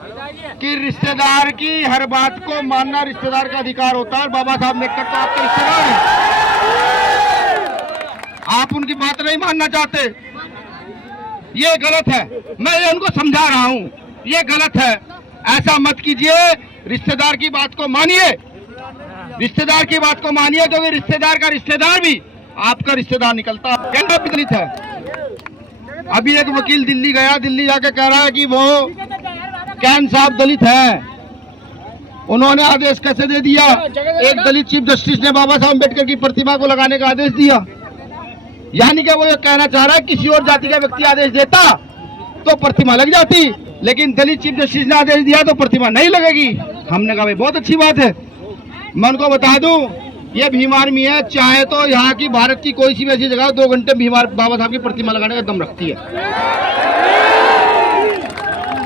कि रिश्तेदार की हर बात को मानना रिश्तेदार का अधिकार होता है। बाबा साहब अम्बेडकर तो आपके रिश्तेदार हैं, आप उनकी बात नहीं मानना चाहते, ये गलत है। मैं ये उनको समझा रहा हूँ, ये गलत है, ऐसा मत कीजिए। रिश्तेदार की बात को मानिए, रिश्तेदार की बात को मानिए, क्योंकि रिश्तेदार का रिश्तेदार भी आपका रिश्तेदार निकलता है। अभी एक वकील दिल्ली गया, दिल्ली जाके कह रहा है कि वो कैन साहब दलित हैं। उन्होंने आदेश कैसे दे दिया? एक दलित चीफ जस्टिस ने बाबा साहब अम्बेडकर की प्रतिमा को लगाने का आदेश दिया। यानी कि वो ये कहना चाह रहा है किसी और जाति का व्यक्ति आदेश देता तो प्रतिमा लग जाती, लेकिन दलित चीफ जस्टिस ने आदेश दिया तो प्रतिमा नहीं लगेगी। हमने कहा भाई बहुत अच्छी बात है। मैं उनको बता दूं, ये भीम आर्मी है, चाहे तो यहाँ की भारत की कोई सी भी ऐसी जगह 2 घंटे भीम बाबा साहब की प्रतिमा लगाने का दम रखती है,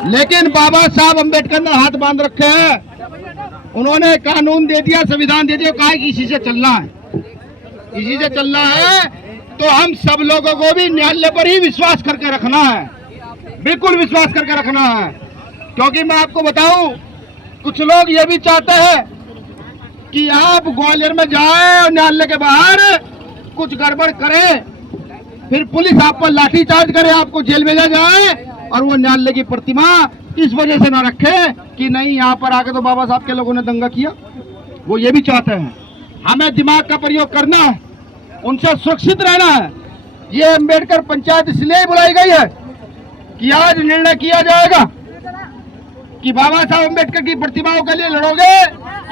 लेकिन बाबा साहब अम्बेडकर ने हाथ बांध रखे हैं। उन्होंने कानून दे दिया, संविधान दे दिया, कहा कि इसी से चलना है, इसी से चलना है। तो हम सब लोगों को भी न्यायालय पर ही विश्वास करके रखना है, बिल्कुल विश्वास करके रखना है। क्योंकि मैं आपको बताऊं, कुछ लोग ये भी चाहते हैं कि आप ग्वालियर में जाएं और न्यायालय के बाहर कुछ गड़बड़ करें, फिर पुलिस आप पर लाठीचार्ज करे, आपको जेल भेजा जाए और वो न्यायालय की प्रतिमा इस वजह से ना रखे कि नहीं यहाँ पर आके तो बाबा साहब के लोगों ने दंगा किया। वो ये भी चाहते हैं। हमें दिमाग का प्रयोग करना है, उनसे सुरक्षित रहना है। ये अम्बेडकर पंचायत इसलिए बुलाई गई है कि आज निर्णय किया जाएगा कि बाबा साहब अम्बेडकर की प्रतिमाओं के लिए लड़ोगे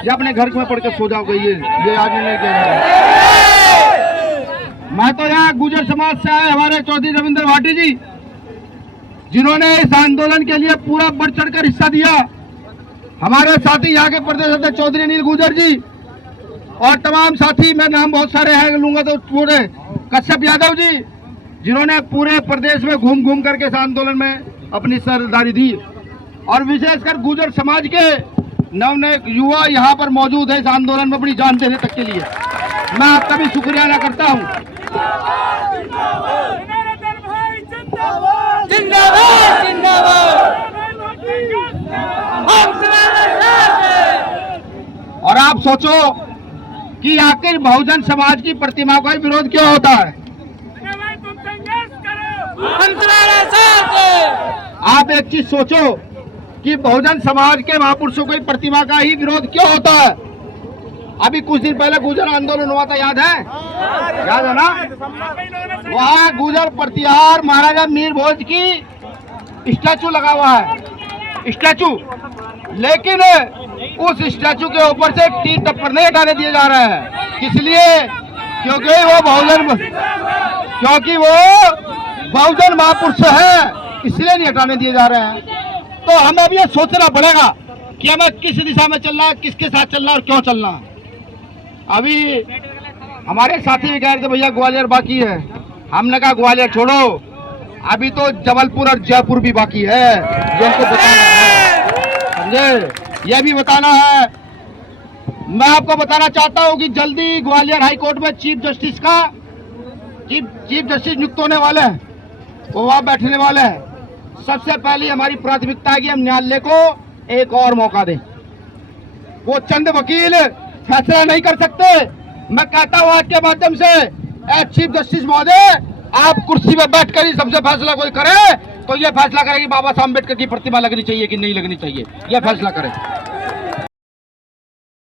या अपने घर में पढ़ के सो जाओगे। ये आज निर्णय किया जाएगा। मैं तो यहाँ गुर्जर समाज से आए हमारे चौधरी रविंद्र भाटी जी, जिन्होंने इस आंदोलन के लिए पूरा बढ़ चढ़कर हिस्सा दिया। हमारे साथी यहाँ के प्रदेश अध्यक्ष चौधरी अनिल गुर्जर जी और तमाम साथी, मैं नाम बहुत सारे हैं लूंगा तो पूरे, कश्यप यादव जी, जिन्होंने पूरे प्रदेश में घूम घूम करके इस आंदोलन में अपनी सरदारी दी। और विशेषकर गुर्जर समाज के नवनियुक्त युवा यहाँ पर मौजूद है इस आंदोलन में अपनी जान देने तक के लिए। मैं आपका भी शुक्रिया अदा करता हूँ। और आप सोचो कि आखिर बहुजन समाज की प्रतिमा का विरोध क्यों होता है? आप एक चीज सोचो कि बहुजन समाज के महापुरुषों की प्रतिमा का ही विरोध क्यों होता है? अभी कुछ दिन पहले गुर्जर आंदोलन हुआ था, याद है? याद है ना? वहाँ गुर्जर प्रतिहार महाराजा मीर भोज की स्टैचू लगा हुआ है, स्टैचू, लेकिन उस स्टैचू के ऊपर से टी टप्पर नहीं हटाने दिए जा रहे हैं। किस लिए? क्योंकि वो बहुजन महापुरुष है, इसलिए नहीं हटाने दिए जा रहे हैं। तो हमें अब ये सोचना पड़ेगा कि हमें किस दिशा में चलना है, किसके साथ चलना है और क्यों चलना है। अभी हमारे साथी भी कह रहे थे भैया ग्वालियर बाकी है। हमने कहा ग्वालियर छोड़ो, अभी तो जबलपुर और जयपुर भी बाकी है जो हमको बताना है, समझे? यह भी बताना है। मैं आपको बताना चाहता हूं कि जल्दी ग्वालियर हाई कोर्ट में चीफ जस्टिस नियुक्त होने वाले हैं, वो वहां बैठने वाले हैं। सबसे पहले हमारी प्राथमिकता है कि हम न्यायालय को एक और मौका दें। वो चंद वकील फैसला नहीं कर सकते। मैं कहता हूं आज के माध्यम से, चीफ जस्टिस महोदय, आप कुर्सी में बैठकर ही सबसे फैसला कोई करे तो ये फैसला करे कि बाबा साहब अम्बेडकर की प्रतिमा लगनी चाहिए कि नहीं लगनी चाहिए, यह फैसला करें।